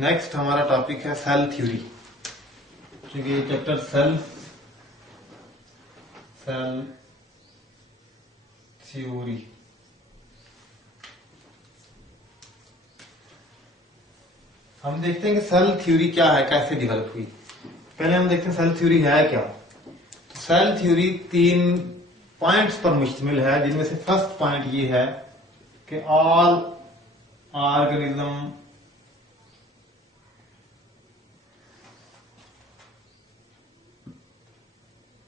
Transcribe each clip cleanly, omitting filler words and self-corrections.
Next हमारा topic है cell theory, क्योंकि ये चैप्टर सेल थ्योरी। हम देखते हैं कि सेल थ्योरी क्या है, कैसे डेवलप हुई। पहले हम देखते हैं सेल थ्योरी है क्या। तो सेल थ्योरी 3 पॉइंट्स पर मुश्तमिल है, जिनमें से फर्स्ट पॉइंट ये है कि all organism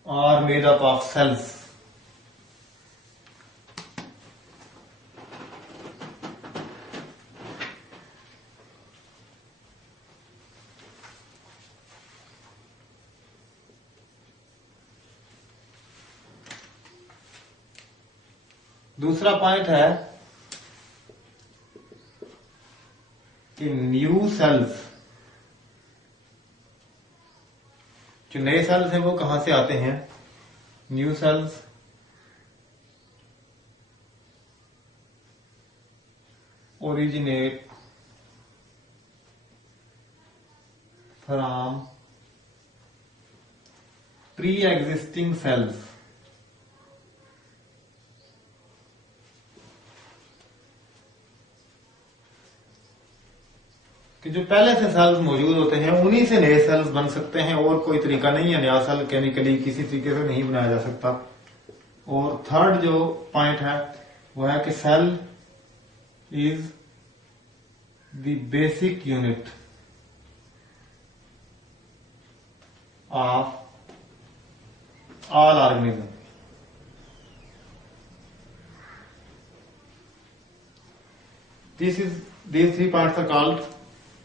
are made up of cells। दूसरा पॉइंट है कि न्यू सेल्स, जो नए सेल्स हैं वो कहां से आते हैं। New sales originate from pre existing sales. कि जो पहले से सेल्स मौजूद होते हैं उन्हीं से नए सेल्स बन सकते हैं, और कोई तरीका नहीं है नया सेल केमिकली किसी तरीके से नहीं बनाया जा सकता। और थर्ड जो पॉइंट है वो है कि cell is the basic unit of all organism. these 3 points are called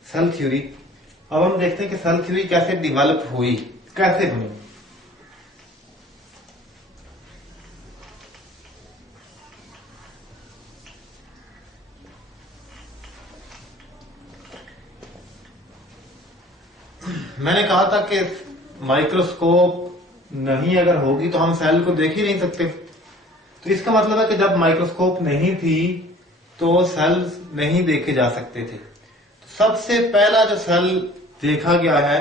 cell theory. अब हम देखते हैं कि सेल थ्योरी कैसे डेवलप हुई, कैसे बनी। मैंने कहा था कि माइक्रोस्कोप नहीं अगर होगी तो हम सेल को देख ही नहीं सकते। तो इसका मतलब है कि जब माइक्रोस्कोप नहीं थी तो सेल्स नहीं देखे जा सकते थे। सबसे पहला जो सेल देखा गया है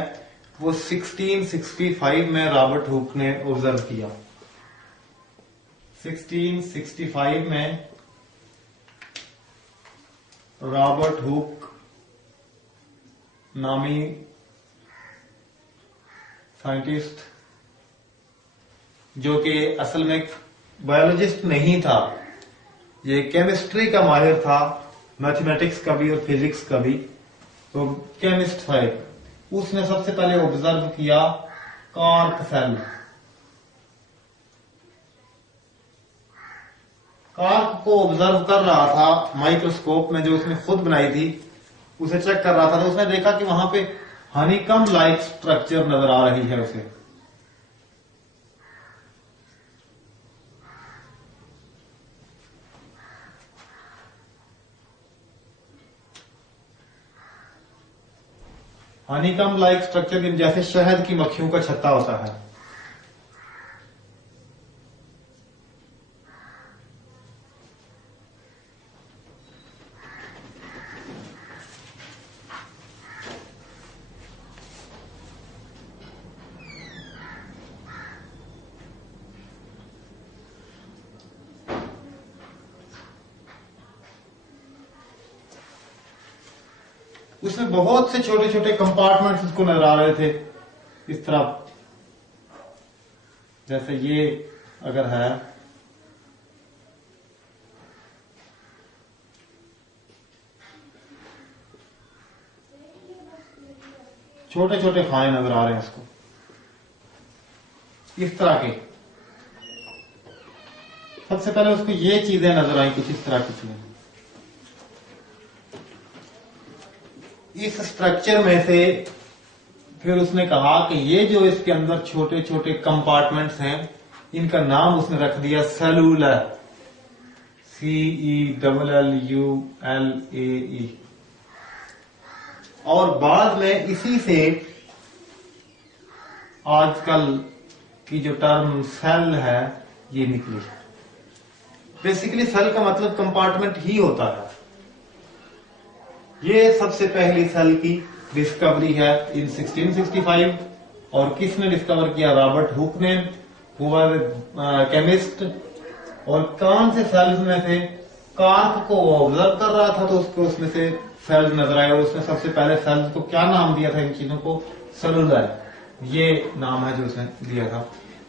वो 1665 में रॉबर्ट हुक ने ऑब्जर्व किया। 1665 में रॉबर्ट हुक नामी साइंटिस्ट, जो कि असल में बायोलॉजिस्ट नहीं था, ये केमिस्ट्री का माहिर था, मैथमेटिक्स का भी और फिजिक्स का भी, तो केमिस्ट था। उसने सबसे पहले ऑब्जर्व किया कॉर्क सेल। कॉर्क को ऑब्जर्व कर रहा था माइक्रोस्कोप में, जो उसने खुद बनाई थी, उसे चेक कर रहा था। तो उसने देखा कि वहां पे हनीकम लाइक स्ट्रक्चर नजर आ रही है उसे। हनीकम लाइक स्ट्रक्चर जैसे शहद की मक्खियों का छत्ता होता है। उसमें बहुत से छोटे छोटे कंपार्टमेंट्स उसको नजर आ रहे थे इस तरह। जैसे ये अगर है, छोटे छोटे खाने नजर आ रहे हैं उसको इस तरह के। सबसे पहले उसको ये चीजें नजर आई, कुछ इस तरह की चीजें। इस स्ट्रक्चर में से फिर उसने कहा कि ये जो इसके अंदर छोटे छोटे कंपार्टमेंट्स हैं, इनका नाम उसने रख दिया सेलुलर, CELLULAE। और बाद में इसी से आजकल की जो टर्म सेल है ये निकली। बेसिकली सेल का मतलब कंपार्टमेंट ही होता है। ये सबसे पहली सेल की डिस्कवरी है इन 1665 और किसने डिस्कवर किया? रॉबर्ट हुक ने, हु वाज केमिस्ट। और कौन से सेल्स में से कार्क को ऑब्जर्व कर रहा था तो उसको उसमें से सेल्स नजर आए और उसने सबसे पहले सेल्स को क्या नाम दिया था? इन चीजों को सेलुलर, ये नाम है जो उसने दिया था।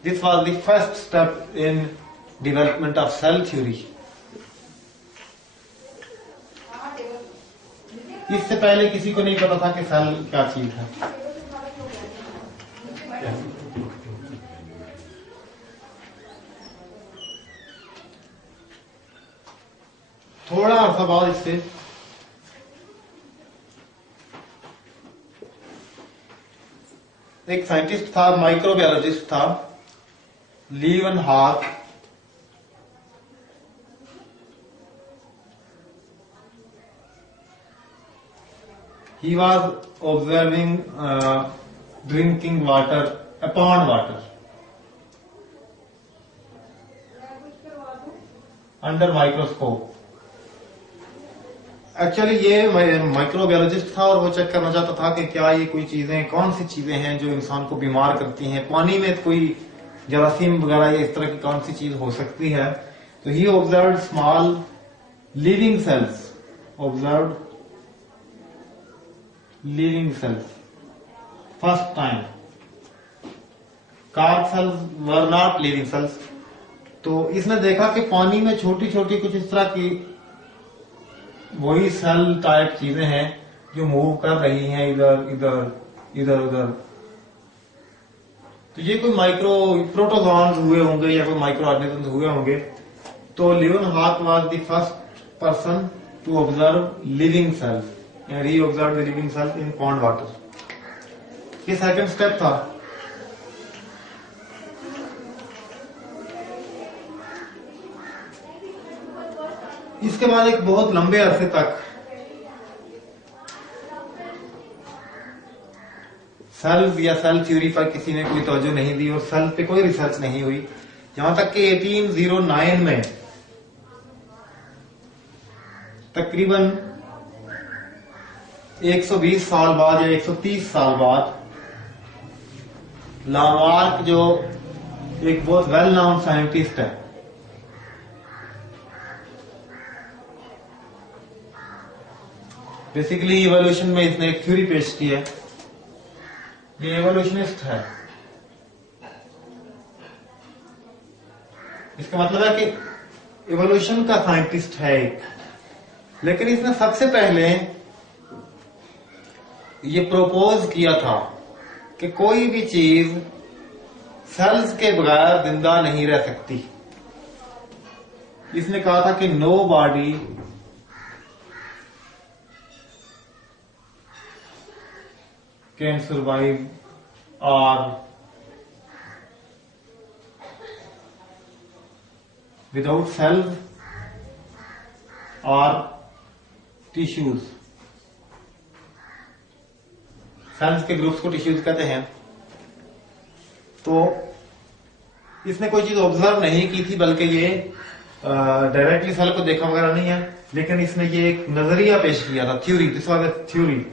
This was the first step in development of cell theory. इससे पहले किसी को नहीं पता था कि सेल क्या चीज है। थोड़ा अर्सा बाद इससे एक साइंटिस्ट था, माइक्रोबायोलॉजिस्ट था, लीवनहॉक। He was observing drinking water upon water under microscope। Actually ये माइक्रोबायोलॉजिस्ट था और वो चेक करना चाहता था कि क्या ये कोई चीजें, कौन सी चीजें हैं जो इंसान को बीमार करती हैं। पानी में कोई जरासीम वगैरह या इस तरह की कौन सी चीज हो सकती है। तो he observe small living cells, observe living cells first time. Cork cells were not living cells. तो इसने देखा कि पानी में छोटी छोटी कुछ इस तरह की वही सेल टाइप चीजें हैं जो मूव कर रही हैं इधर इधर इधर उधर। तो ये कोई माइक्रो प्रोटोजोन्स हुए होंगे या कोई माइक्रो ऑर्गेनिजम्स हुए होंगे। तो Leeuwenhoek was the first person to observe living cells and he observe the living cells in pond water. ये सेकंड स्टेप था। इसके बाद एक बहुत लंबे अरसे तक सेल्स या सेल थ्योरी पर किसी ने कोई तवज्जो नहीं दी और सेल पे कोई रिसर्च नहीं हुई, यहां तक कि 1809 में तकरीबन 120 साल बाद या 130 साल बाद लामार्क जो एक बहुत वेल नोन साइंटिस्ट है, बेसिकली इवोल्यूशन में इसने एक थ्योरी पेश की है। ये इवोल्यूशनिस्ट है। इसका मतलब है कि इवोल्यूशन का साइंटिस्ट है एक, लेकिन इसने सबसे पहले ये प्रोपोज किया था कि कोई भी चीज सेल्स के बगैर जिंदा नहीं रह सकती। इसने कहा था कि नो बॉडी कैन सर्वाइव और विदाउट सेल्स और टिश्यूज। सेल्स के ग्रुप्स को टिश्यूज कहते हैं। तो इसने कोई चीज ऑब्जर्व नहीं की थी, बल्कि ये डायरेक्टली सेल को देखा वगैरह नहीं है, लेकिन इसने ये एक नजरिया पेश किया था, theory. This was a theory.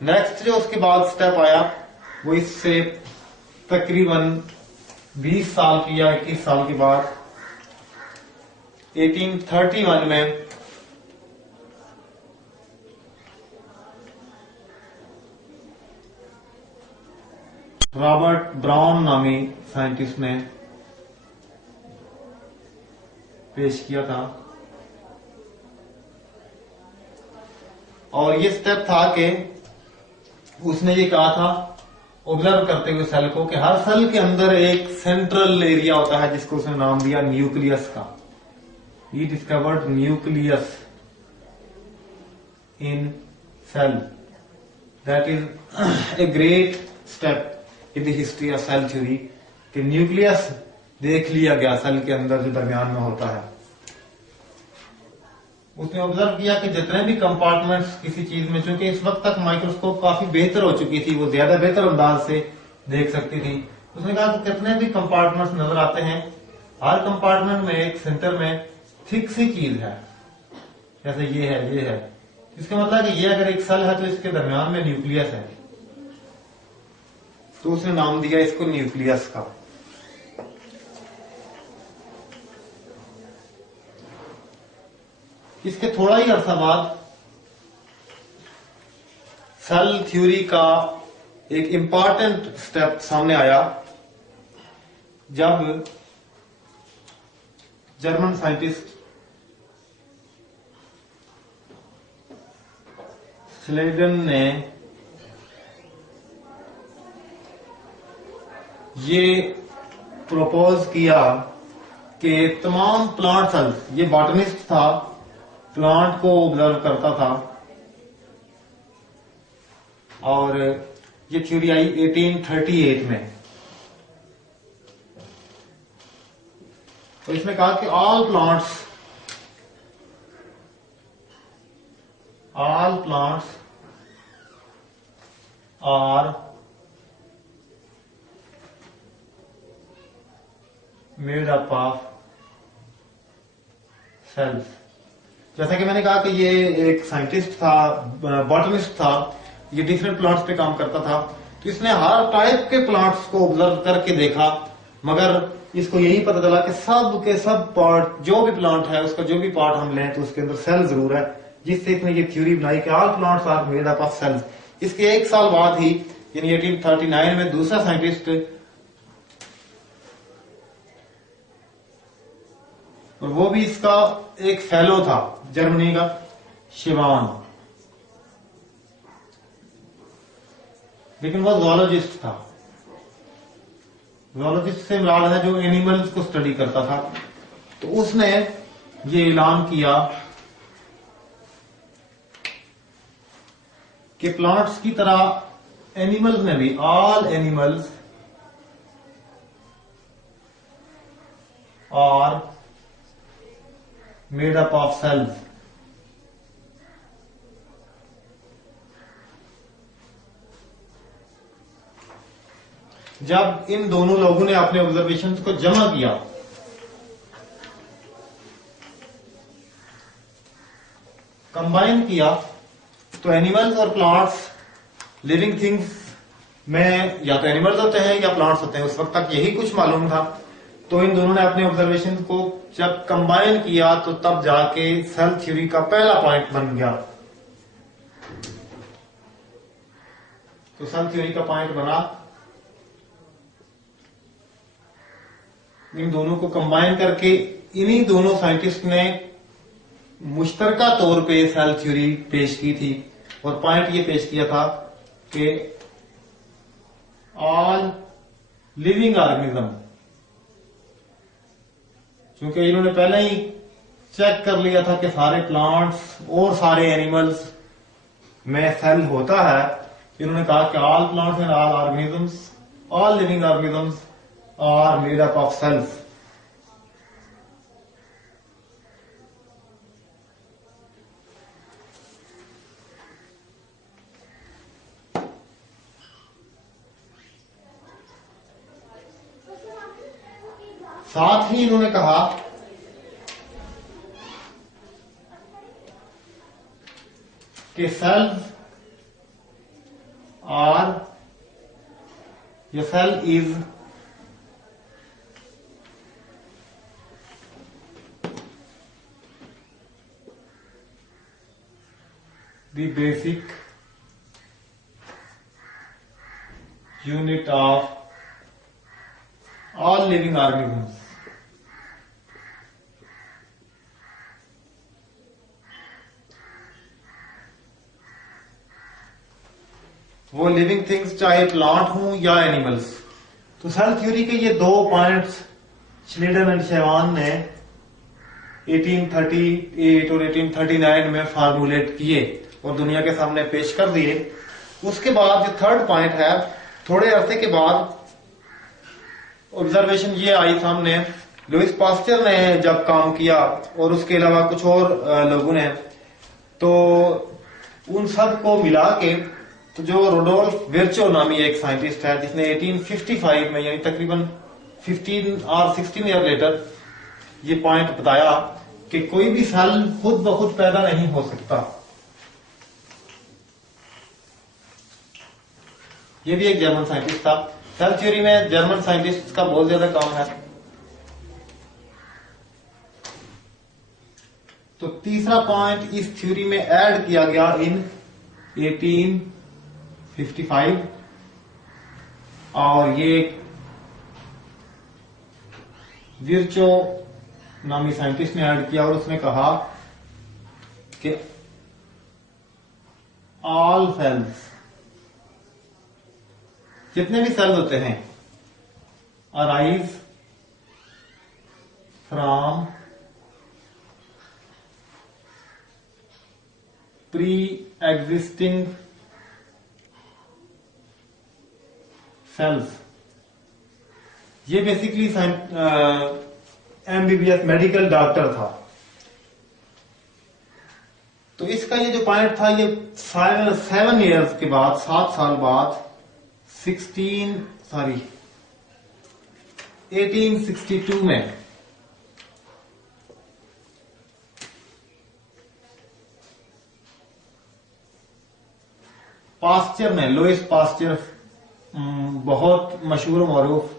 Next जो उसके बाद स्टेप आया वो इससे तकरीबन 20 साल की या 21 साल के बाद 1831 में रॉबर्ट ब्राउन नामी साइंटिस्ट ने पेश किया था। और ये स्टेप था कि उसने ये कहा था ऑब्जर्व करते हुए सेल को कि हर सेल के अंदर एक सेंट्रल एरिया होता है जिसको उसने नाम दिया न्यूक्लियस का। He discovered nucleus in cell. That is a great step in the history of cell theory कि न्यूक्लियस देख लिया गया सेल के अंदर जो दरमियान में होता है। उसने ऑब्जर्व किया कि जितने भी कंपार्टमेंट्स किसी चीज में, चूंकि इस वक्त तक माइक्रोस्कोप काफी बेहतर हो चुकी थी, वो ज्यादा बेहतर अंदाज से देख सकती थी। उसने कहा कि कितने भी कंपार्टमेंट्स नजर आते हैं, हर कंपार्टमेंट में एक सेंटर में थिक सी चीज है, जैसे ये है, इसका मतलब है कि ये अगर एक सेल है तो इसके दरमियान में न्यूक्लियस है, तो उसने नाम दिया इसको न्यूक्लियस का। इसके थोड़ा ही अरसा बाद सेल थ्योरी का एक इंपॉर्टेंट स्टेप सामने आया, जब जर्मन साइंटिस्ट स्लेडन ने ये प्रपोज किया कि तमाम प्लांट सेल्स, ये बॉटनिस्ट था, प्लांट को ऑब्जर्व करता था, और ये थ्योरी आई 1838 में। तो इसने कहा कि all plants are made up of cells. जैसा कि मैंने कहा कि ये एक साइंटिस्ट था, बॉटनिस्ट था, ये डिफरेंट प्लांट्स पे काम करता था, तो इसने हर टाइप के प्लांट्स को ऑब्जर्व करके देखा, मगर इसको यही पता चला कि सब के सब पार्ट, जो भी प्लांट है उसका जो भी पार्ट हम लें तो उसके अंदर सेल जरूर है, जिससे इसने ये थ्योरी बनाई कि all plants are made up of cells. इसके एक साल बाद ही यानी 1839 में दूसरा साइंटिस्ट, और वो भी इसका एक फेलो था, जर्मनी का, शिवान, लेकिन वो ज़ूलॉजिस्ट था। ज़ूलॉजिस्ट से मुराद है जो एनिमल्स को स्टडी करता था। तो उसने ये ऐलान किया कि प्लांट्स की तरह एनिमल्स में भी, all animals are made up of cells. जब इन दोनों लोगों ने अपने ऑब्जर्वेशंस को जमा किया, कंबाइन किया, तो एनिमल्स और प्लांट्स, लिविंग थिंग्स में या तो एनिमल्स होते हैं या प्लांट्स होते हैं, उस वक्त तक यही कुछ मालूम था। तो इन दोनों ने अपने ऑब्जर्वेशन को जब कंबाइन किया तो तब जाके सेल थ्योरी का पहला पॉइंट बन गया। तो सेल थ्योरी का पॉइंट बना, इन दोनों को कंबाइन करके इन्हीं दोनों साइंटिस्ट ने मुश्तरका तौर पे सेल थ्योरी पेश की थी, और पॉइंट ये पेश किया था कि ऑल लिविंग ऑर्गेनिज्म, क्योंकि इन्होंने पहले ही चेक कर लिया था कि सारे प्लांट्स और सारे एनिमल्स में सेल होता है, इन्होंने कहा कि all plants and all organisms, all living organisms are made up of cells. साथ ही इन्होंने कहा कि सेल्स आर, ये cell is the basic unit of all living organisms। वो लिविंग थिंग्स चाहे प्लांट हों या एनिमल्स। तो सेल थ्योरी के ये दो पॉइंट्स श्लेडन एंड शेवान ने 1838 और 1839 में फार्मूलेट किए और दुनिया के सामने पेश कर दिए। उसके बाद जो थर्ड पॉइंट है, थोड़े अरसे के बाद ऑब्जर्वेशन ये आई सामने, लुइस पास्चर ने जब काम किया और उसके अलावा कुछ और लोगों ने, तो उन सब को मिला के तो जो रोडोल्फ विर्चो नामी एक साइंटिस्ट है, जिसने 1855 में यानी तकरीबन 15 और 16 ईयर लेटर ये पॉइंट बताया कि कोई भी सेल खुद ब खुद पैदा नहीं हो सकता, ये भी एक जर्मन साइंटिस्ट था। सेल थ्योरी में जर्मन साइंटिस्ट का बहुत ज्यादा काम है। तो तीसरा पॉइंट इस थ्योरी में ऐड किया गया इन 1855 और ये विर्चो नामी साइंटिस्ट ने ऐड किया और उसने कहा कि ऑल सेल्स, जितने भी सेल्स होते हैं, arise from pre existing sales. ये बेसिकली एमबीबीएस मेडिकल डॉक्टर था। तो इसका ये जो पॉइंट था, ये 7 ईयर्स के बाद, 7 साल बाद 1862 में पास्चर ने, लुइस पास्चर बहुत मशहूर मरूफ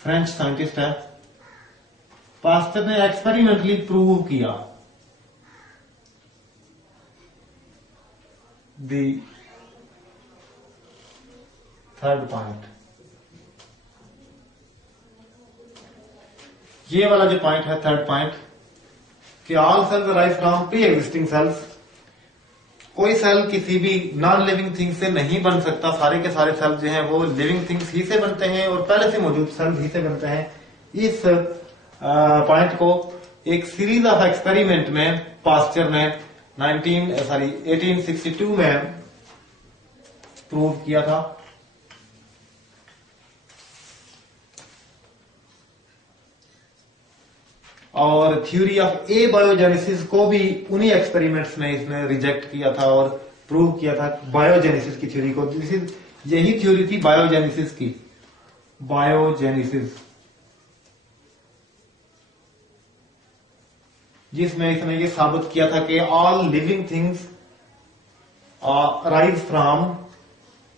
फ्रेंच साइंटिस्ट है, पास्चर ने एक्सपेरिमेंटली प्रूव किया द थर्ड पॉइंट। ये वाला जो पॉइंट है, थर्ड पॉइंट, कि all cells arise from pre existing cells. कोई सेल किसी भी नॉन लिविंग थिंग से नहीं बन सकता। सारे के सारे सेल जो हैं वो लिविंग थिंग्स ही से बनते हैं और पहले से मौजूद सेल्स ही से बनते हैं। इस पॉइंट को एक सीरीज ऑफ एक्सपेरिमेंट में पास्चर ने 1862 में प्रूव किया था। और थ्योरी ऑफ ए बायोजेनेसिस को भी उन्हीं एक्सपेरिमेंट्स में इसने रिजेक्ट किया था और प्रूव किया था बायोजेनेसिस की थ्योरी को। यही थ्योरी थी बायोजेनेसिस की, बायोजेनेसिस, जिसमें इसने ये साबित किया था कि all living things arise from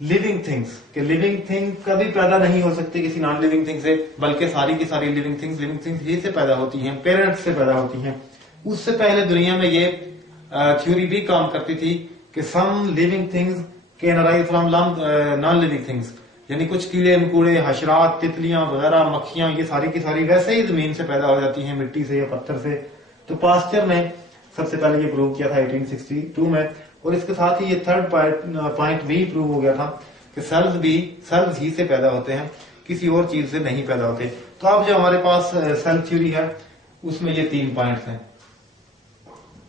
living things, कि लिविंग थिंग कभी पैदा नहीं हो सकती किसी नॉन लिविंग थिंग से, बल्कि सारी की सारी लिविंग थिंग्स ही से पैदा होती हैं, पेरेंट्स से पैदा होती हैं। उससे पहले दुनिया में ये थ्योरी भी काम करती थी कि some living things can arise from non living things, यानी कुछ कीड़े मकोड़े, हशरात, तितलियां वगैरह, मक्खियां, ये सारी की सारी वैसे ही जमीन से पैदा हो जाती हैं, मिट्टी से या पत्थर से। तो पास्चर ने सबसे पहले ये प्रूव किया था 1862 में, और इसके साथ ही ये थर्ड पॉइंट भी प्रूव हो गया था कि सेल्स ही से पैदा होते हैं, किसी और चीज से नहीं पैदा होते। तो अब जो हमारे पास सेल थ्योरी है उसमें ये 3 पॉइंट्स हैं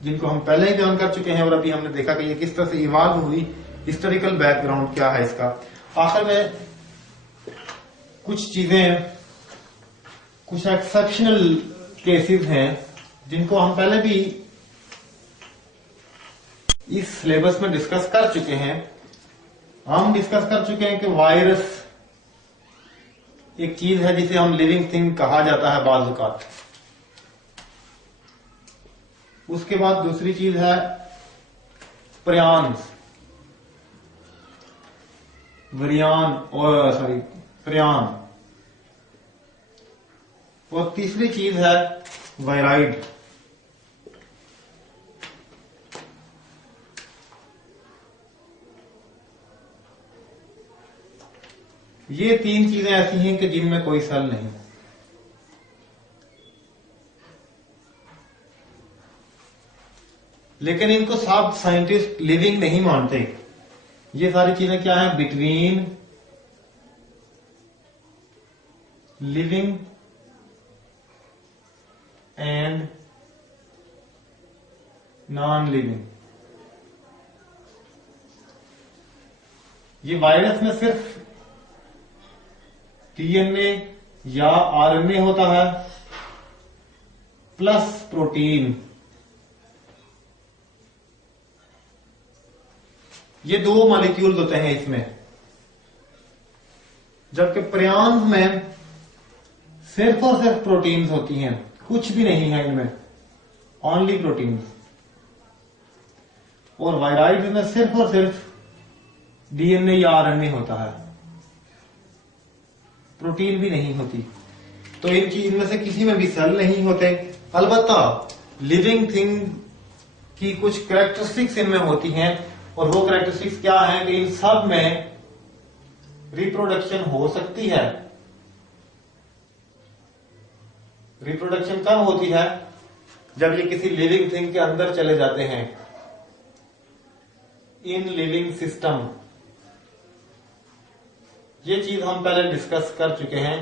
जिनको हम पहले ही बयान कर चुके हैं और अभी हमने देखा कि ये किस तरह से इवॉल्व हुई, हिस्टोरिकल बैकग्राउंड क्या है इसका। आखिर में कुछ चीजें, कुछ एक्सेप्शनल केसेस हैं जिनको हम पहले भी इस सिलेबस में डिस्कस कर चुके हैं। हम डिस्कस कर चुके हैं कि वायरस एक चीज है जिसे हम लिविंग थिंग कहा जाता है बाज़ औक़ात। उसके बाद दूसरी चीज है प्रियान्स, प्रियान, और तीसरी चीज है वायराइड। ये 3 चीजें ऐसी हैं कि जिनमें कोई सेल नहीं, लेकिन इनको सब साइंटिस्ट लिविंग नहीं मानते। ये सारी चीजें क्या है? Between living and non living. ये वायरस में सिर्फ डीएनए या आरएनए होता है प्लस प्रोटीन। ये 2 मॉलिक्यूल्स होते हैं इसमें, जबकि प्रियान्स में सिर्फ और सिर्फ प्रोटीन्स होती हैं, कुछ भी नहीं है इनमें, ओनली प्रोटीन्स। और वायराइड्स में सिर्फ और सिर्फ डीएनए या आरएनए होता है, प्रोटीन भी नहीं होती। तो इनमें से किसी में भी सेल नहीं होते। अलबत्ता लिविंग थिंग की कुछ कैरेक्टरिस्टिक्स इनमें होती हैं, और वो कैरेक्टरिस्टिक्स क्या है कि इन सब में रिप्रोडक्शन हो सकती है। रिप्रोडक्शन कब होती है? जब ये किसी लिविंग थिंग के अंदर चले जाते हैं, इन लिविंग सिस्टम। ये चीज हम पहले डिस्कस कर चुके हैं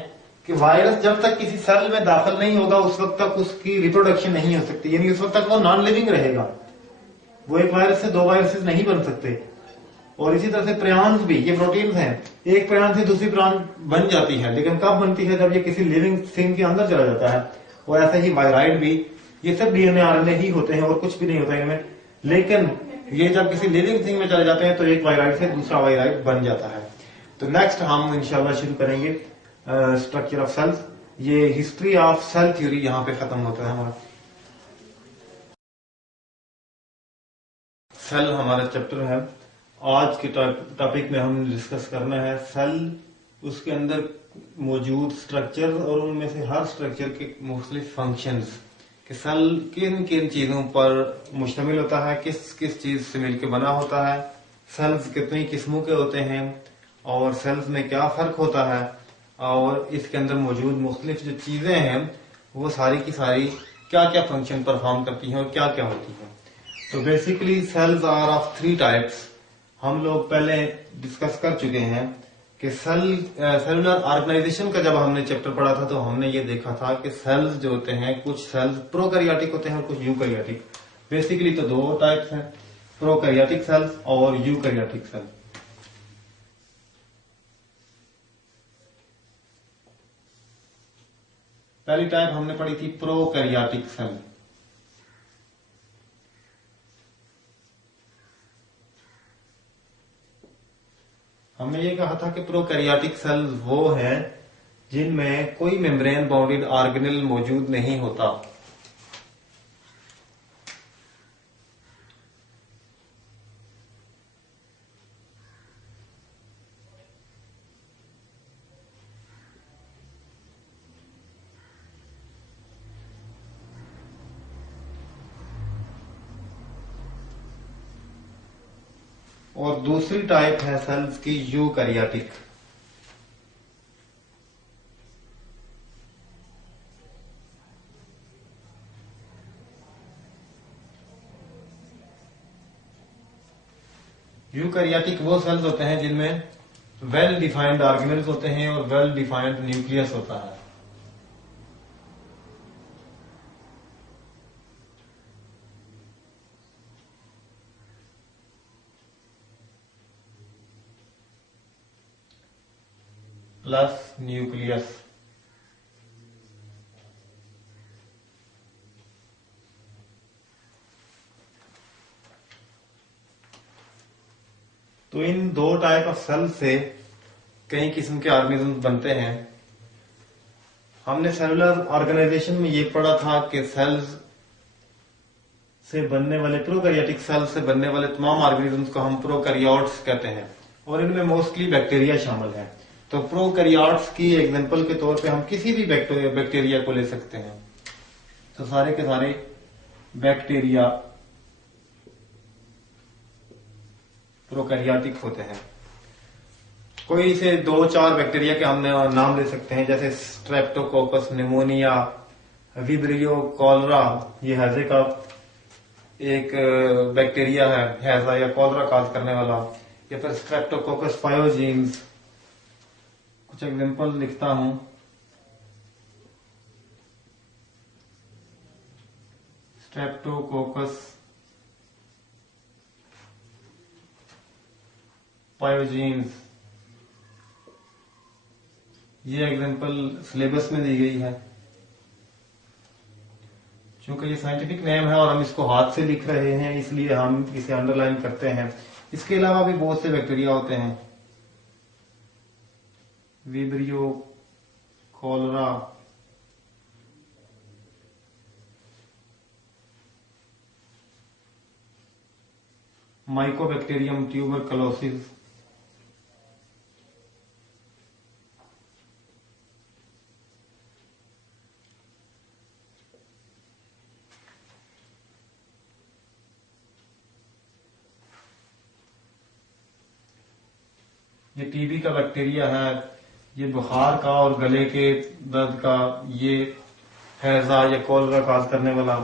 कि वायरस जब तक किसी सेल में दाखिल नहीं होगा उस वक्त तक उसकी रिप्रोडक्शन नहीं हो सकती, यानी उस वक्त तक वो नॉन लिविंग रहेगा। वो एक वायरस से दो वायरसेस नहीं बन सकते। और इसी तरह से प्रयान्स भी, ये प्रोटीन्स हैं, एक प्रयान से दूसरी प्रयान बन जाती है, लेकिन कब बनती है? जब ये किसी लिविंग थिंग के अंदर चला जाता है। और ऐसे ही वायराइड भी, ये सब डीएनए आरएनए ही होते हैं और कुछ भी नहीं होता है इनमें। लेकिन ये जब किसी लिविंग थिंग में चले जाते हैं तो एक वायराइड से दूसरा वायराइड बन जाता है। तो नेक्स्ट हम इंशाल्लाह शुरू करेंगे स्ट्रक्चर ऑफ सेल्स। ये हिस्ट्री ऑफ सेल थ्योरी यहां पे खत्म होता है हमारा। सेल हमारा चैप्टर है। आज के टॉपिक में हम डिस्कस करना है सेल, उसके अंदर मौजूद स्ट्रक्चर और उनमें से हर स्ट्रक्चर के मुख्तलिफ फंक्शंस, कि सेल किन किन चीजों पर मुश्तमिल होता है, किस किस चीज से मिलकर बना होता है, सेल्स कितनी किस्मों के होते हैं, और सेल्स में क्या फर्क होता है, और इसके अंदर मौजूद मुख्तलिफ जो चीजें हैं वो सारी की सारी क्या क्या फंक्शन परफॉर्म करती हैं और क्या क्या होती हैं। तो basically cells are of three types. हम लोग पहले डिस्कस कर चुके हैं कि सेलुलर ऑर्गेनाइजेशन का जब हमने चैप्टर पढ़ा था तो हमने ये देखा था कि सेल्स जो होते हैं, कुछ सेल्स प्रोकैरियोटिक होते हैं और कुछ यूकैरियोटिक। बेसिकली तो दो टाइप्स हैं, प्रोकैरियोटिक सेल्स और यूकैरियोटिक सेल्स। पहली टाइप हमने पढ़ी थी प्रोकैरियोटिक सेल। हमने ये कहा था कि प्रोकैरियोटिक सेल वो हैं जिनमें कोई मेम्ब्रेन बाउंडेड ऑर्गेनेल मौजूद नहीं होता। और दूसरी टाइप है सेल्स की यूकैरियोटिक। यूकैरियोटिक वो सेल्स होते हैं जिनमें वेल डिफाइंड ऑर्गेनेल्स होते हैं और वेल डिफाइंड न्यूक्लियस होता है। Plus nucleus. तो इन दो टाइप ऑफ सेल से कई किस्म के ऑर्गेनिज्म बनते हैं। हमने सेलुलर ऑर्गेनाइजेशन में ये पढ़ा था कि सेल्स से बनने वाले, प्रोकैरियोटिक सेल से बनने वाले तमाम ऑर्गेनिजम्स को हम प्रोकैरियोट्स कहते हैं, और इनमें मोस्टली बैक्टीरिया शामिल है। तो प्रोकैरियोट्स की एग्जांपल के तौर पे हम किसी भी बैक्टीरिया को ले सकते हैं। तो सारे के सारे बैक्टीरिया प्रोकैरियोटिक होते हैं। कोई से दो चार बैक्टीरिया के हमने नाम ले सकते हैं, जैसे स्ट्रेप्टोकोकस निमोनिया, विब्रियो कॉलरा, ये हैजे का एक बैक्टीरिया है, हैजा या कॉलरा काज करने वाला, या फिर स्ट्रेप्टोकोकस पायोजीन्स। कुछ एग्जांपल लिखता हूं। स्ट्रेप्टोकोकस पायोजीन्स, ये एग्जांपल सिलेबस में दी गई है। क्योंकि ये साइंटिफिक नेम है और हम इसको हाथ से लिख रहे हैं, इसलिए हम इसे अंडरलाइन करते हैं। इसके अलावा भी बहुत से बैक्टीरिया होते हैं, विब्रियो कॉलरा, माइकोबैक्टीरियम ट्यूबरकुलोसिस, ये टीबी का बैक्टीरिया है, ये बुखार का और गले के दर्द का, ये हैजा या कोलरा काज करने वाला।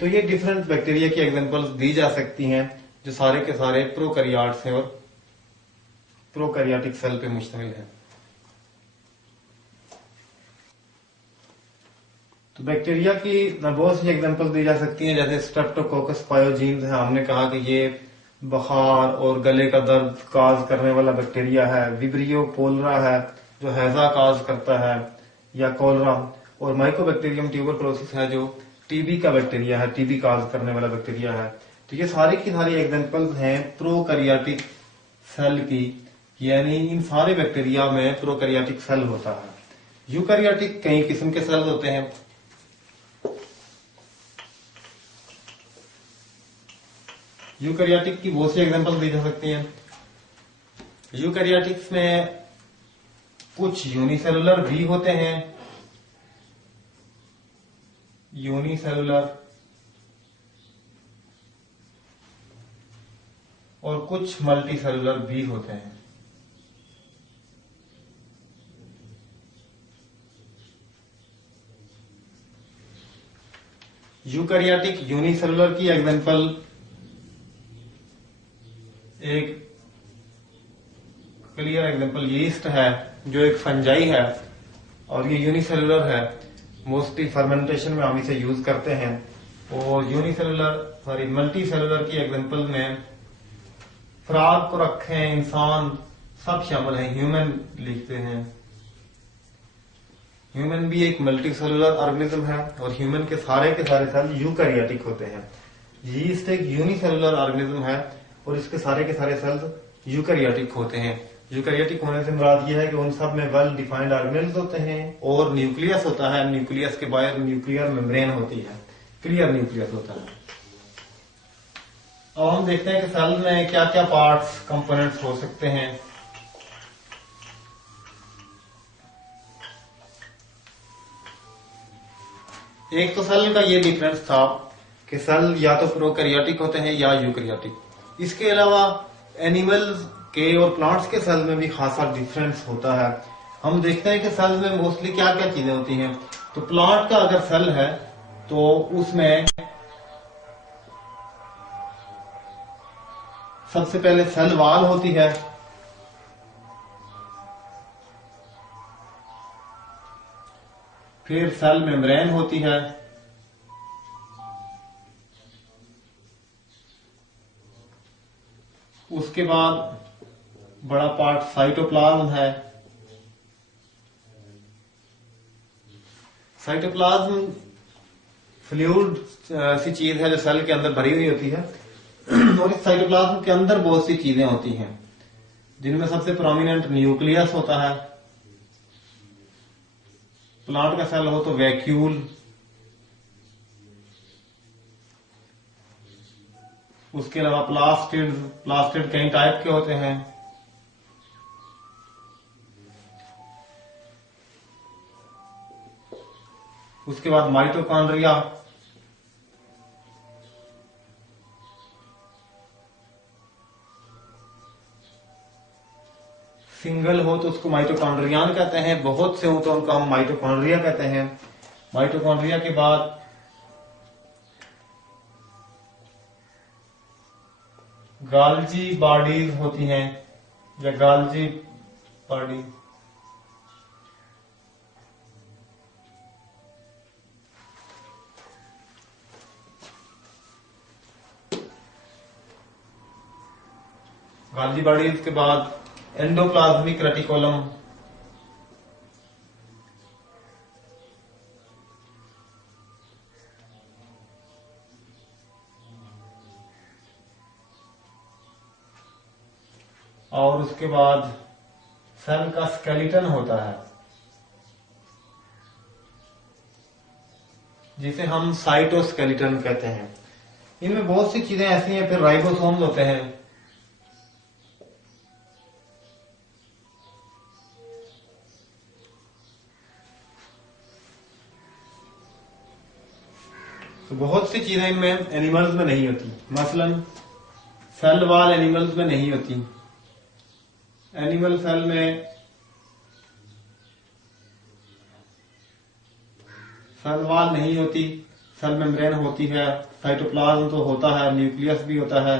तो ये डिफरेंट बैक्टीरिया की एग्जांपल्स दी जा सकती हैं जो सारे के सारे प्रोकैरियोट्स हैं और प्रोकैरियोटिक सेल पे मुश्तमिल है। तो बैक्टीरिया की बहुत सी एग्जांपल्स दी जा सकती हैं, जैसे स्ट्रेप्टोकोकस पायोजीन्स है, हमने कहा कि ये बुखार और गले का दर्द काज करने वाला बैक्टीरिया है। विब्रियो पोलरा है जो हैजा काज करता है या कोलरा, और माइकोबैक्टीरियम ट्यूबरकुलोसिस है जो टीबी का बैक्टीरिया है, टीबी काज करने वाला बैक्टीरिया है। तो ये सारी की सारी एग्जांपल्स हैं प्रोकैरियोटिक सेल की, यानी इन सारे बैक्टीरिया में प्रोकैरियोटिक सेल होता है। यूकैरियोटिक कई किस्म के सेल होते हैं। यूकैरियोटिक की बहुत सी एग्जांपल दी जा सकती हैं। यूकैरियोटिक्स में कुछ यूनिसेलुलर भी होते हैं, यूनिसेलुलर, और कुछ मल्टीसेलुलर भी होते हैं। यूकैरियोटिक यूनिसेलुलर की एग्जांपल एक क्लियर एग्जांपल यीस्ट है जो एक फंजाई है और ये यूनिसेलुलर है। मोस्टली फर्मेंटेशन में हम इसे यूज करते हैं। और मल्टी सेलुलर की एग्जांपल में फ्रॉग को रखें, इंसान सब शामिल हैं, ह्यूमन लिखते हैं। ह्यूमन भी एक मल्टी सेलुलर ऑर्गेनिज्म है और ह्यूमन के सारे सेल यूकैरियोटिक होते हैं। यीस्ट एक यूनिसेलुलर ऑर्गेनिज्म है और इसके सारे सेल्स यूकैरियोटिक होते हैं। यूकैरियोटिक होने से मुराद यह है कि उन सब में वेल डिफाइंड ऑर्गेनेल्स होते हैं और न्यूक्लियस होता है। न्यूक्लियस के बाहर न्यूक्लियर मेम्ब्रेन होती है, क्लियर न्यूक्लियस होता है। अब हम देखते हैं कि सेल में क्या क्या पार्ट्स, कंपोनेंट्स हो सकते हैं। एक तो सेल का ये डिफरेंस था कि सेल या तो प्रोकैरियोटिक होते हैं या यूकैरियोटिक। इसके अलावा एनिमल्स के और प्लांट्स के सेल में भी खासा डिफरेंस होता है। हम देखते हैं कि सेल में मोस्टली क्या क्या चीजें होती हैं। तो प्लांट का अगर सेल है तो उसमें सबसे पहले सेल वॉल होती है, फिर सेल मेम्ब्रेन होती है, उसके बाद बड़ा पार्ट साइटोप्लाज्म है। साइटोप्लाज्म फ्लूइड सी चीज है जो सेल के अंदर भरी हुई होती है और इस साइटोप्लाज्म के अंदर बहुत सी चीजें होती हैं जिनमें सबसे प्रोमिनेंट न्यूक्लियस होता है। प्लांट का सेल हो तो वैक्यूल, उसके अलावा प्लास्टिड कई टाइप के होते हैं। उसके बाद माइटोकॉन्ड्रिया, सिंगल हो तो उसको माइटोकॉन्ड्रियान कहते हैं, बहुत से हो तो उनको हम माइटोकॉन्ड्रिया कहते हैं। माइटोकॉन्ड्रिया के बाद गाल्जी बॉडीज होती हैं या गाल्जी बॉडी। गाल्जी बॉडीज के बाद एंडोप्लाज्मिक रेटिकुलम, और उसके बाद सेल का स्केलेटन होता है जिसे हम साइटोस्केलेटन कहते हैं। इनमें बहुत सी चीजें ऐसी हैं। फिर राइबोसोम्स होते हैं, तो बहुत सी चीजें इनमें एनिमल्स में नहीं होती। मसलन सेल वॉल एनिमल्स में नहीं होती। एनिमल सेल में सेल वॉल नहीं होती, सेल मेम्ब्रेन होती है, साइटोप्लाज्म तो होता है, न्यूक्लियस भी होता है,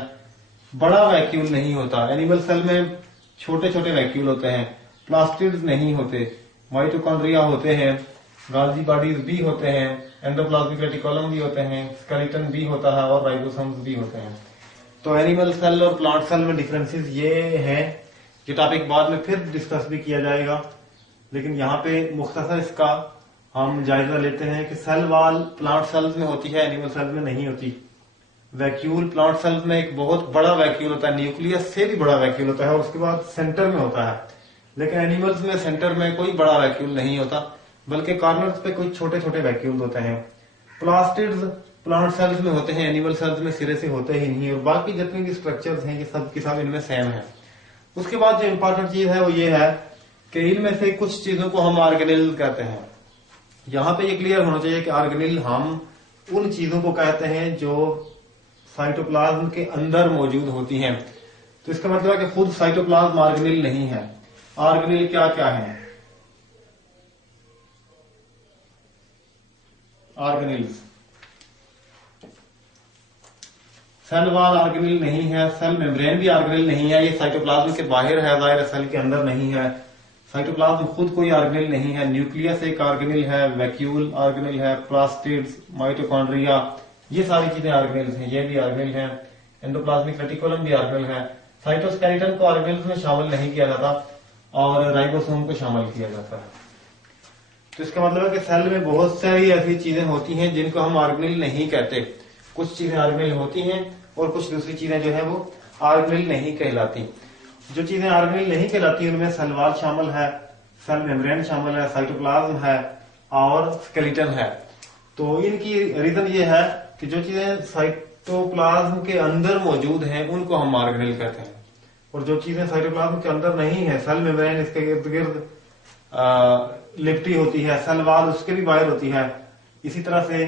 बड़ा वैक्यूल नहीं होता। एनिमल सेल में छोटे छोटे वैक्यूल होते हैं, प्लास्टिड्स नहीं होते, माइटोकॉन्ड्रिया होते हैं, गाल्जी बॉडीज भी होते हैं, एंडोप्लाज्मिक रेटिकुलम भी होते हैं, स्केलेटन भी होता है और राइबोसोम्स भी होते हैं। तो एनिमल सेल और प्लांट सेल में डिफरेंसेस ये हैं। ये टॉपिक बाद में फिर डिस्कस भी किया जाएगा, लेकिन यहाँ पे मुख्तसर इसका हम जायजा लेते हैं कि सेल वॉल प्लांट सेल्स में होती है, एनिमल सेल्स में नहीं होती। वैक्यूल प्लांट सेल्स में एक बहुत बड़ा वैक्यूल होता है, न्यूक्लियस से भी बड़ा वैक्यूल होता है और उसके बाद सेंटर में होता है। लेकिन एनिमल्स में सेंटर में कोई बड़ा वैक्यूल नहीं होता, बल्कि कॉर्नर्स पे कुछ छोटे छोटे वैक्यूल होते हैं। प्लास्टिड्स प्लांट सेल्स में होते हैं, एनिमल सेल्स में सिरे से होते ही नहीं, और बाकी जितने भी स्ट्रक्चर्स हैं ये सब की सब इनमें सेम है। उसके बाद जो इंपॉर्टेंट चीज है वो ये है कि इनमें से कुछ चीजों को हम ऑर्गेनेल कहते हैं। यहाँ पे ये क्लियर होना चाहिए कि ऑर्गेनेल हम उन चीजों को कहते हैं जो साइटोप्लाज्म के अंदर मौजूद होती हैं। तो इसका मतलब है कि खुद साइटोप्लाज्म ऑर्गेनेल नहीं है। ऑर्गेनेल क्या क्या है? ऑर्गेनेल्स, सेल वॉल ऑर्गेनेल नहीं है, सेल मेम्ब्रेन भी ऑर्गेनेल नहीं है, ये साइटोप्लाज्म के बाहर है, जाहिर सेल के अंदर नहीं है। साइटोप्लाज्म खुद कोई ऑर्गेनेल नहीं है, न्यूक्लियस एक ऑर्गेनेल है, वैक्यूल ऑर्गेनेल है, प्लास्टिड्स, माइटोकॉन्ड्रिया, ये सारी चीजें ऑर्गेनेल्स हैं, ये भी ऑर्गेनेल है, एंडोप्लाज्मिक रेटिकुलम भी ऑर्गेनेल है। साइटोस्केलेटन को ऑर्गेनेल्स में शामिल नहीं किया जाता और राइबोसोम को शामिल किया जाता है। तो इसका मतलब है कि सेल में बहुत सारी ऐसी चीजें होती हैं जिनको हम ऑर्गेनेल नहीं कहते। कुछ चीजें ऑर्गेनेल होती हैं और कुछ दूसरी चीजें जो है वो ऑर्गेनेल नहीं कहलाती। जो चीजें ऑर्गेनेल नहीं कहलाती उनमें सेल वॉल शामिल है, सेल मेम्ब्रेन शामिल है, साइटोप्लाज्म है और स्केलेटन है। तो इनकी रीजन ये है कि जो चीजें साइटोप्लाज्म के अंदर मौजूद हैं उनको हम ऑर्गेनेल कहते हैं, और जो चीजें साइटोप्लाज्म के अंदर नहीं है, सेल मेम्ब्रेन इसके इर्द गिर्द लिपटी होती है, सेल वॉल उसके भी बाहर होती है, इसी तरह से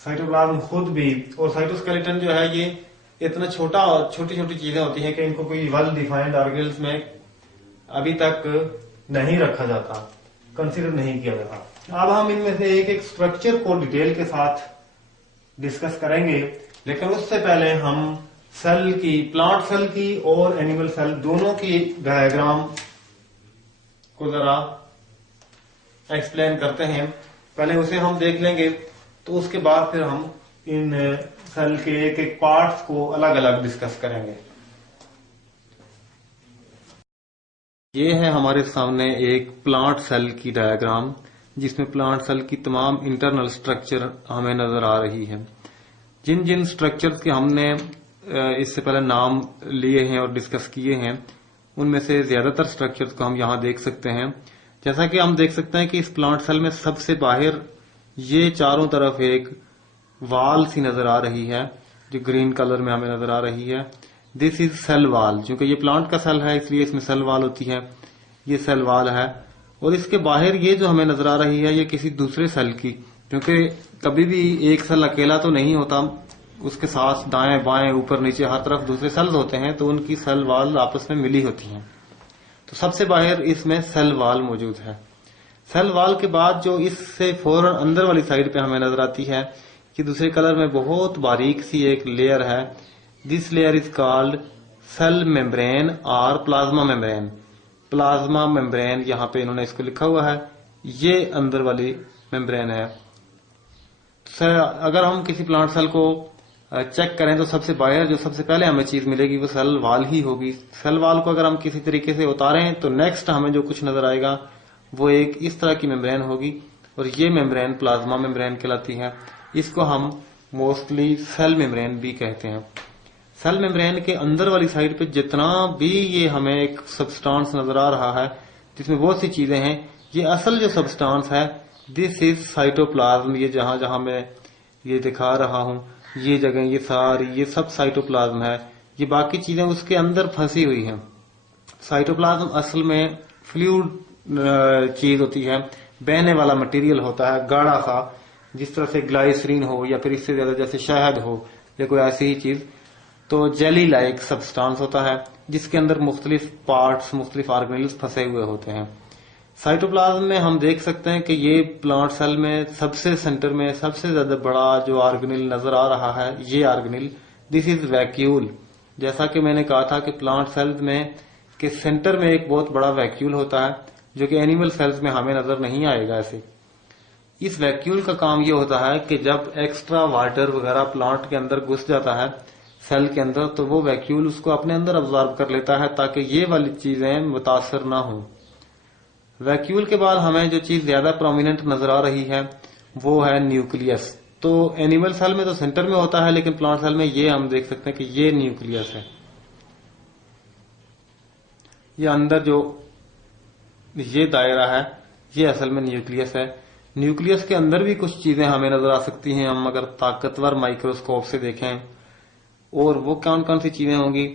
साइटोप्लाज्म खुद भी, और साइटोस्केलेटन जो है ये इतना छोटा और छोटी छोटी चीजें होती हैं कि इनको कोई वेल डिफाइंड ऑर्गेनेल्स में अभी तक नहीं रखा जाता, कंसीडर नहीं किया जाता। अब हम इनमें से एक एक स्ट्रक्चर को डिटेल के साथ डिस्कस करेंगे, लेकिन उससे पहले हम सेल की, प्लांट सेल की और एनिमल सेल दोनों की डायग्राम को जरा एक्सप्लेन करते हैं। पहले उसे हम देख लेंगे, तो उसके बाद फिर हम इन सेल के एक एक पार्ट्स को अलग अलग डिस्कस करेंगे। ये है हमारे सामने एक प्लांट सेल की डायग्राम, जिसमें प्लांट सेल की तमाम इंटरनल स्ट्रक्चर हमें नजर आ रही है। जिन जिन स्ट्रक्चर्स के हमने इससे पहले नाम लिए हैं और डिस्कस किए हैं, उनमें से ज्यादातर स्ट्रक्चर्स को हम यहाँ देख सकते हैं। जैसा कि हम देख सकते हैं कि इस प्लांट सेल में सबसे बाहर ये चारों तरफ एक वाल सी नजर आ रही है, जो ग्रीन कलर में हमें नजर आ रही है। दिस इज सेल वाल, क्योंकि ये प्लांट का सेल है इसलिए इसमें सेल वाल होती है, ये सेल वाल है। और इसके बाहर ये जो हमें नजर आ रही है ये किसी दूसरे सेल की, क्योंकि कभी भी एक सेल अकेला तो नहीं होता, उसके साथ दाएं बाएं ऊपर नीचे हर तरफ दूसरे सेल्स होते हैं, तो उनकी सेल वाल आपस में मिली होती हैं। तो सबसे बाहर इसमें सेल वाल मौजूद है। सेल वाल के बाद जो इससे फौरन अंदर वाली साइड पे हमें नजर आती है कि दूसरे कलर में बहुत बारीक सी एक लेयर है। This layer is called cell membrane और प्लाज्मा मेम्ब्रेन। प्लाज्मा मेम्ब्रेन यहाँ पे इन्होंने इसको लिखा हुआ है, ये अंदर वाली मेम्ब्रेन है। अगर हम किसी प्लांट सेल को चेक करें तो सबसे बाहर जो सबसे पहले हमें चीज मिलेगी वो सेल वाल ही होगी। सेल वाल को अगर हम किसी तरीके से उतारें तो नेक्स्ट हमें जो कुछ नजर आएगा वो एक इस तरह की मेम्ब्रेन होगी, और ये मेम्ब्रेन प्लाज्मा मेम्ब्रेन कहलाती है। इसको हम मोस्टली सेल मेम्ब्रेन भी कहते हैं। सेल मेम्ब्रेन के अंदर वाली साइड पे जितना भी ये हमें एक सब्सटेंस नजर आ रहा है जिसमें बहुत सी चीजें हैं, ये असल जो सब्सटेंस है दिस इज साइटोप्लाज्म। ये जहां जहां मैं ये दिखा रहा हूं, ये जगह, ये सारी, ये सब साइटोप्लाज्म है। ये बाकी चीजें उसके अंदर फंसी हुई हैं। साइटोप्लाज्म असल में फ्लूइड चीज होती है, बहने वाला मटेरियल होता है, गाढ़ा सा, जिस तरह से ग्लाइसरीन हो या फिर इससे ज्यादा जैसे शहद हो या कोई ऐसी ही चीज। तो जेली लाइक सब्सटेंस होता है जिसके अंदर मुख्तलिफ पार्ट्स, मुख्तलिफ ऑर्गेनेल्स फंसे हुए होते हैं। साइटोप्लाज्म में हम देख सकते हैं कि ये प्लांट सेल में सबसे सेंटर में सबसे ज्यादा बड़ा जो ऑर्गेनेल नजर आ रहा है, ये ऑर्गेनेल, दिस इज वैक्यूल। जैसा कि मैंने कहा था कि प्लांट सेल्स में के सेंटर में एक बहुत बड़ा वैक्यूल होता है जो कि एनिमल सेल्स में हमें नजर नहीं आएगा ऐसे। इस वैक्यूल का काम ये होता है कि जब एक्स्ट्रा वाटर वगैरह प्लांट के अंदर घुस जाता है सेल के अंदर, तो वो वैक्यूल उसको अपने अंदर अब्जॉर्ब कर लेता है ताकि ये वाली चीजें मुतासर ना हो। वैक्यूल के बाद हमें जो चीज ज्यादा प्रोमिनेंट नजर आ रही है वो है न्यूक्लियस। तो एनिमल सेल में तो सेंटर में होता है, लेकिन प्लांट सेल में ये हम देख सकते हैं कि ये न्यूक्लियस है। ये अंदर जो ये दायरा है ये असल में न्यूक्लियस है। न्यूक्लियस के अंदर भी कुछ चीजें हमें नजर आ सकती हैं हम अगर ताकतवर माइक्रोस्कोप से देखें। और वो कौन कौन सी चीजें होंगी?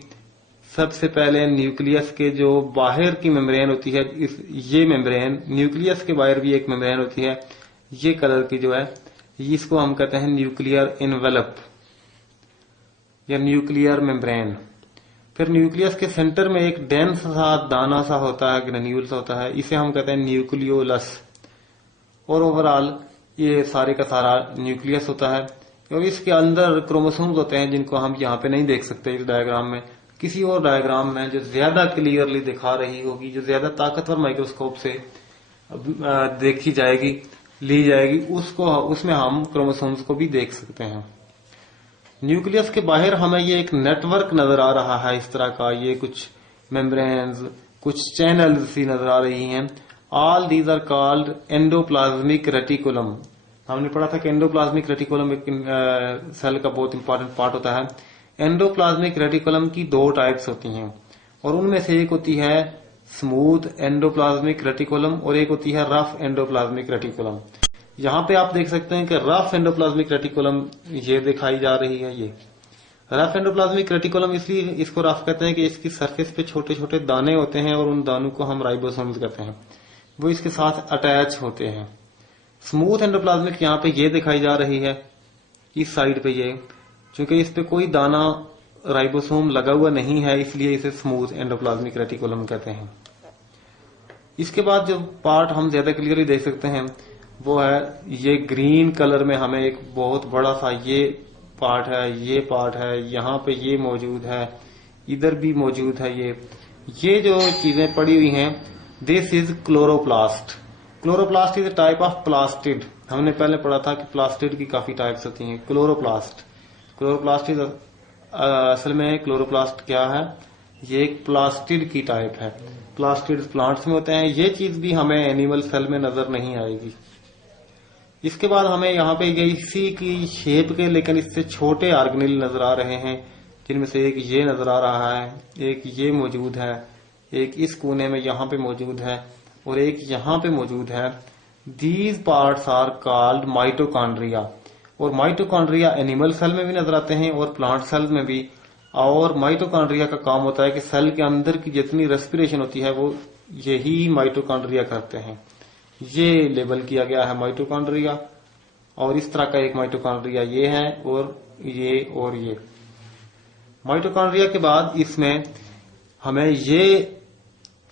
सबसे पहले न्यूक्लियस के जो बाहर की मेम्ब्रेन होती है, ये मेम्ब्रेन, न्यूक्लियस के बाहर भी एक मेम्ब्रेन होती है, ये कलर की जो है, इसको हम कहते हैं न्यूक्लियर इनवेलप या न्यूक्लियर मेम्ब्रेन। फिर न्यूक्लियस के सेंटर में एक डेंस सा दाना सा होता है, ग्रेन्यूल सा होता है, इसे हम कहते हैं न्यूक्लियोलस। और ओवरऑल ये सारे का सारा न्यूक्लियस होता है। और इसके अंदर क्रोमोसोम्स होते हैं जिनको हम यहाँ पे नहीं देख सकते इस डायग्राम में। किसी और डायग्राम में जो ज्यादा क्लियरली दिखा रही होगी, जो ज्यादा ताकतवर माइक्रोस्कोप से देखी जाएगी, ली जाएगी, उसमें हम क्रोमोसोम्स को भी देख सकते हैं। न्यूक्लियस के बाहर हमें ये एक नेटवर्क नजर आ रहा है इस तरह का, ये कुछ मेम्ब्रेन्स, कुछ चैनल्स सी नजर आ रही हैं। All these are called endoplasmic reticulum. हमने पढ़ा था कि एंडोप्लाज्मिक रेटिकुलम एक सेल का बहुत इंपॉर्टेंट पार्ट होता है। एंडोप्लाज्मिक रेटिकुलम की दो टाइप्स होती हैं और उनमें से एक होती है स्मूथ एंडोप्लाज्मिक रेटिकुलम और एक होती है रफ एंडोप्लाज्मिक रेटिकुलम। यहाँ पे आप देख सकते हैं कि रफ एंडोप्लाज्मिक रेटिकुलम ये दिखाई जा रही है। ये रफ एंडोप्लाज्मिक रेटिकुलम इसलिए इसको रफ कहते हैं कि इसकी सरफेस पे छोटे छोटे दाने होते हैं और उन दानों को हम राइबोसोम्स कहते हैं, वो इसके साथ अटैच होते हैं। स्मूथ एंडोप्लाज्मिक यहाँ पे ये दिखाई जा रही है इस साइड पे, ये चूंकि इस पे कोई दाना राइबोसोम लगा हुआ नहीं है इसलिए इसे स्मूथ एंडोप्लाज्मिक रेटिकुलम कहते हैं। इसके बाद जो पार्ट हम ज्यादा क्लियरली देख सकते हैं वो है ये ग्रीन कलर में हमें एक बहुत बड़ा सा ये पार्ट है, ये पार्ट है, यहाँ पे ये मौजूद है, इधर भी मौजूद है। ये जो चीजें पड़ी हुई हैं, this is chloroplast. Chloroplast is a type of plastid. हमने पहले पढ़ा था कि प्लास्टिड की काफी टाइप्स होती हैं। क्लोरोप्लास्ट इज असल में क्लोरोप्लास्ट क्या है? ये एक प्लास्टिड की टाइप है। प्लास्टिड प्लांट्स में होते हैं। ये चीज भी हमें एनिमल सेल में नजर नहीं आएगी। इसके बाद हमें यहाँ पे इसी की शेप के लेकिन इससे छोटे ऑर्गेनेल नजर आ रहे हैं, जिनमें से एक ये नजर आ रहा है, एक ये मौजूद है, एक इस कोने में यहाँ पे मौजूद है और एक यहाँ पे मौजूद है। These parts are called mitochondria. और माइटोकॉन्ड्रिया एनिमल सेल में भी नजर आते हैं और प्लांट सेल में भी। और माइटोकॉन्ड्रिया का काम होता है कि सेल के अंदर की जितनी रेस्पिरेशन होती है वो यही माइटोकॉन्ड्रिया करते हैं। ये लेबल किया गया है माइटोकॉन्ड्रिया। और इस तरह का एक माइटोकॉन्ड्रिया ये है और ये माइटोकॉन्ड्रिया के बाद इसमें हमें ये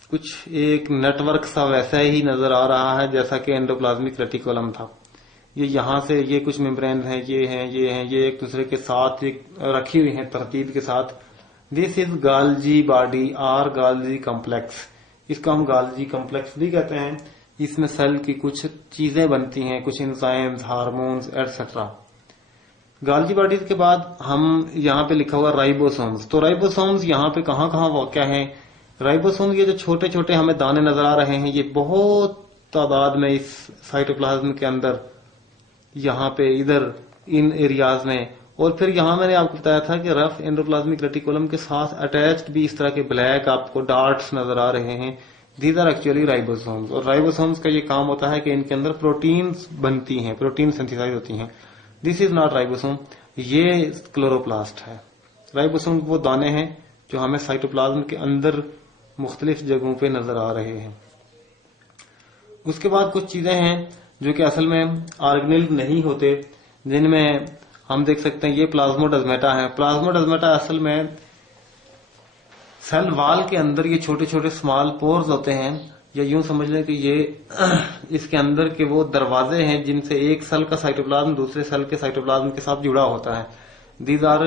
कुछ एक नेटवर्क सा वैसा ही नजर आ रहा है जैसा कि एंडोप्लाज्मिक रेटिकुलम था। ये यहाँ से ये कुछ मेम्ब्रेन है, ये एक दूसरे के साथ एक रखी हुई हैं तरतीब के साथ। दिस इज गाल्जी बॉडी और गाल्जी कॉम्प्लेक्स। इसको हम गाल्जी कॉम्प्लेक्स भी कहते हैं। इसमें सेल की कुछ चीजें बनती हैं, कुछ एंजाइम्स, हार्मोन्स एटसेट्रा। गाल्जी बॉडीज के बाद हम यहाँ पे लिखा हुआ राइबोसोम्स। तो राइबोसोम्स यहाँ पे कहाँ कहाँ वाक़या है? राइबोसोम ये जो छोटे छोटे हमें दाने नजर आ रहे हैं, ये बहुत तादाद में इस साइटोप्लाज्म के अंदर, यहाँ पे इधर इन एरियाज में। और फिर यहाँ मैंने आपको बताया था कि रफ एंडोप्लाज्मिक रेटिकुलम के साथ अटैच्ड भी इस तरह के ब्लैक आपको डार्ट्स नजर आ रहे हैं। These are actually ribosomes. और राइबोसोम्स का ये काम होता है कि इनके अंदर प्रोटीन्स बनती हैं, प्रोटीन सिंथेसाइज होती हैं। दिस इज नॉट राइबोसोम, ये क्लोरोप्लास्ट है। राइबोसोम वो दाने हैं जो हमें साइटोप्लाज्म के अंदर मुख्तलिफ जगहों पे नजर आ रहे हैं। उसके बाद कुछ चीजें हैं जो कि असल में ऑर्गेनेल नहीं होते, जिनमें हम देख सकते हैं ये प्लाज्मोडेस्माटा है। प्लाज्मोडेस्माटा असल में सेल वॉल के अंदर ये छोटे छोटे स्मॉल पोर्स होते हैं, या यूं समझ लें कि ये इसके अंदर के वो दरवाजे हैं जिनसे एक सेल का साइटोप्लाज्म दूसरे सेल के साइटोप्लाज्म के साथ जुड़ा होता है। These are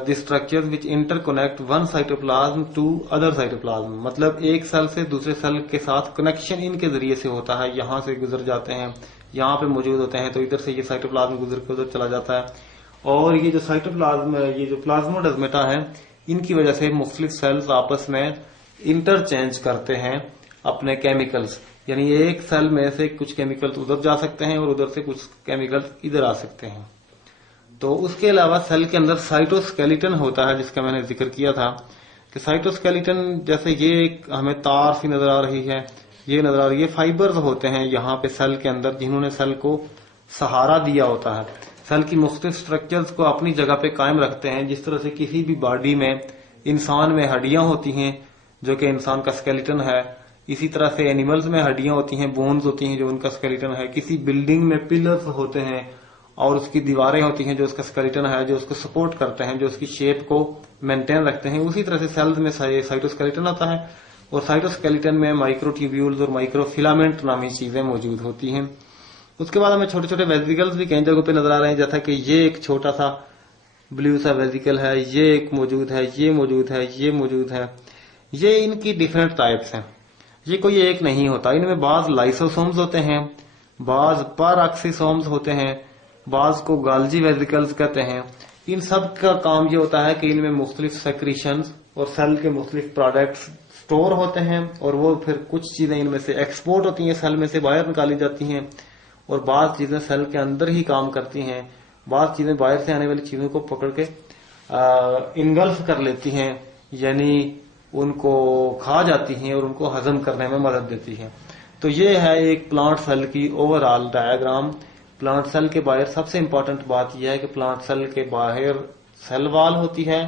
the structures which interconnect one cytoplasm to other cytoplasm, मतलब एक सेल से दूसरे सेल के साथ कनेक्शन इनके जरिए से होता है। यहाँ से गुजर जाते हैं, यहाँ पे मौजूद होते हैं, तो इधर से ये साइटोप्लाज्म गुजर के उधर चला जाता है। और ये जो साइटोप्लाज्म, ये जो प्लाज्मोडेस्माटा है, इनकी वजह से मुख्तलिफ सेल्स आपस में इंटरचेंज करते हैं अपने केमिकल्स, यानी एक सेल में से कुछ केमिकल्स उधर जा सकते हैं और उधर से कुछ केमिकल्स इधर आ सकते हैं। तो उसके अलावा सेल के अंदर साइटोस्केलेटन होता है, जिसका मैंने जिक्र किया था कि साइटोस्केलेटन जैसे ये हमें तार सी नजर आ रही है, ये नजर आ रही है, फाइबर्स होते हैं यहाँ पे सेल के अंदर जिन्होंने सेल को सहारा दिया होता है, सेल की मुख्तलिफ स्ट्रक्चर्स को अपनी जगह पे कायम रखते हैं। जिस तरह से किसी भी बॉडी में, इंसान में हड्डियां होती हैं जो कि इंसान का स्केलेटन है, इसी तरह से एनिमल्स में हड्डियां होती हैं, बोन्स होती हैं जो उनका स्केलेटन है। किसी बिल्डिंग में पिलर्स होते हैं और उसकी दीवारें होती हैं जो उसका स्केलेटन है, जो उसको सपोर्ट करते हैं, जो उसकी शेप को मेंटेन रखते हैं। उसी तरह से सेल्स में साइटोस्केलेटन होता है, और साइटोस्केलेटन में माइक्रोट्यूब्यूल्स और माइक्रोफिलामेंट नामी चीजें मौजूद होती हैं। उसके बाद हमें छोटे छोटे वेसिकल्स भी कई जगहों पे नजर आ रहे हैं, जैसा कि ये एक छोटा सा ब्लू सा वेसिकल है, ये एक मौजूद है, ये मौजूद है, ये मौजूद है। ये इनकी डिफरेंट टाइप्स हैं, ये कोई एक नहीं होता। इनमें बाज लाइसोसोम्स होते हैं, बाज पैराक्सिसोम्स होते हैं, बाज को गाल्जी वेसिकल्स कहते हैं। इन सब का काम ये होता है कि इनमें मुख्तलिफ सेक्रीशंस और सेल के मुख्तलिफ प्रोडक्ट्स स्टोर होते हैं, और वो फिर कुछ चीजें इनमें से एक्सपोर्ट होती हैं, सेल में से बाहर निकाली जाती हैं, और बात चीजें सेल के अंदर ही काम करती हैं। बात चीजें बाहर से आने वाली चीजों को पकड़ के इनगल्फ कर लेती हैं, यानी उनको खा जाती हैं और उनको हजम करने में मदद देती हैं। तो ये है एक प्लांट सेल की ओवरऑल डायग्राम। प्लांट सेल के बाहर सबसे इंपॉर्टेंट बात यह है कि प्लांट सेल के बाहर सेल वॉल होती है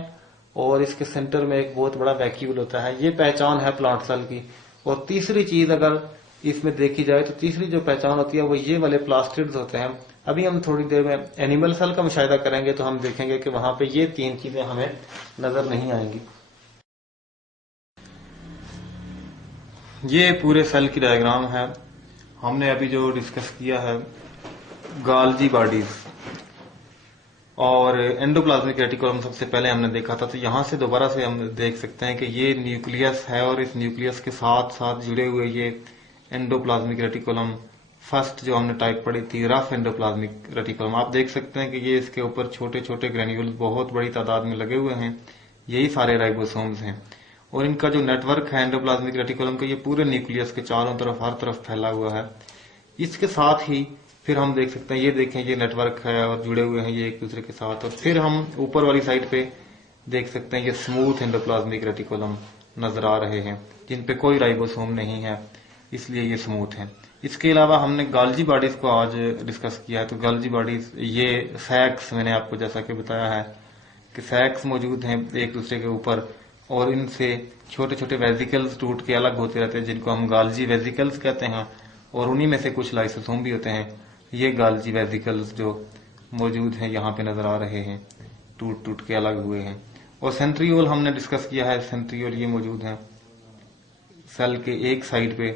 और इसके सेंटर में एक बहुत बड़ा वैक्यूल होता है। ये पहचान है प्लांट सेल की। और तीसरी चीज अगर इसमें देखी जाए तो तीसरी जो पहचान होती है वो ये वाले प्लास्टिड्स होते हैं। अभी हम थोड़ी देर में एनिमल सेल का मुशाहिदा करेंगे तो हम देखेंगे कि वहां पे ये तीन चीजें हमें नजर नहीं आएंगी। ये पूरे सेल की डायग्राम है। हमने अभी जो डिस्कस किया है गाल्जी बॉडीज और एंडोप्लाज्मिक रेटिकुलम सबसे पहले हमने देखा था, तो यहां से दोबारा से हम देख सकते हैं कि ये न्यूक्लियस है और इस न्यूक्लियस के साथ साथ जुड़े हुए ये एंडोप्लाज्मिक रेटिकुलम। फर्स्ट जो हमने टाइप पढ़ी थी रफ एंडोप्लाज्मिक रेटिकुलम, आप देख सकते हैं कि ये इसके ऊपर छोटे छोटे ग्रेन्यूल्स बहुत बड़ी तादाद में लगे हुए हैं, यही सारे राइबोसोम्स हैं। और इनका जो नेटवर्क है एंडोप्लाज्मिक रेटिकुलम का, ये पूरे न्यूक्लियस के चारों तरफ हर तरफ फैला हुआ है। इसके साथ ही फिर हम देख सकते हैं, ये देखें ये नेटवर्क है और जुड़े हुए हैं ये एक दूसरे के साथ। और फिर हम ऊपर वाली साइड पे देख सकते हैं ये स्मूथ एंडोप्लाज्मिक रेटिकुलम नजर आ रहे हैं जिन पे कोई राइबोसोम नहीं है, इसलिए ये स्मूथ है। इसके अलावा हमने गाल्जी बॉडीज को आज डिस्कस किया है। तो गाल्जी बॉडीज ये सैक्स, मैंने आपको जैसा कि बताया है कि सैक्स मौजूद हैं एक दूसरे के ऊपर और इनसे छोटे छोटे वेजिकल्स टूट के अलग होते रहते हैं जिनको हम गाल्जी वेजिकल्स कहते हैं, और उन्हीं में से कुछ लाइसोसोम भी होते हैं। ये गाल्जी वेजिकल्स जो मौजूद हैं यहाँ पे नजर आ रहे हैं, टूट टूट के अलग हुए हैं। और सेंट्रियोल हमने डिस्कस किया है, सेंट्रियोल ये मौजूद हैं। सेल के एक साइड पे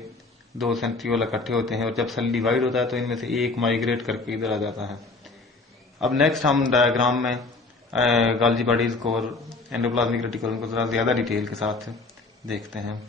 दो सेंट्रियोल इकट्ठे होते हैं और जब सेल डिवाइड होता है तो इनमें से एक माइग्रेट करके इधर आ जाता है। अब नेक्स्ट हम डायग्राम में गाल्जी बॉडीज को और एंडोप्लाज्मिक रेटिकुलम को जरा ज्यादा डिटेल के साथ देखते हैं।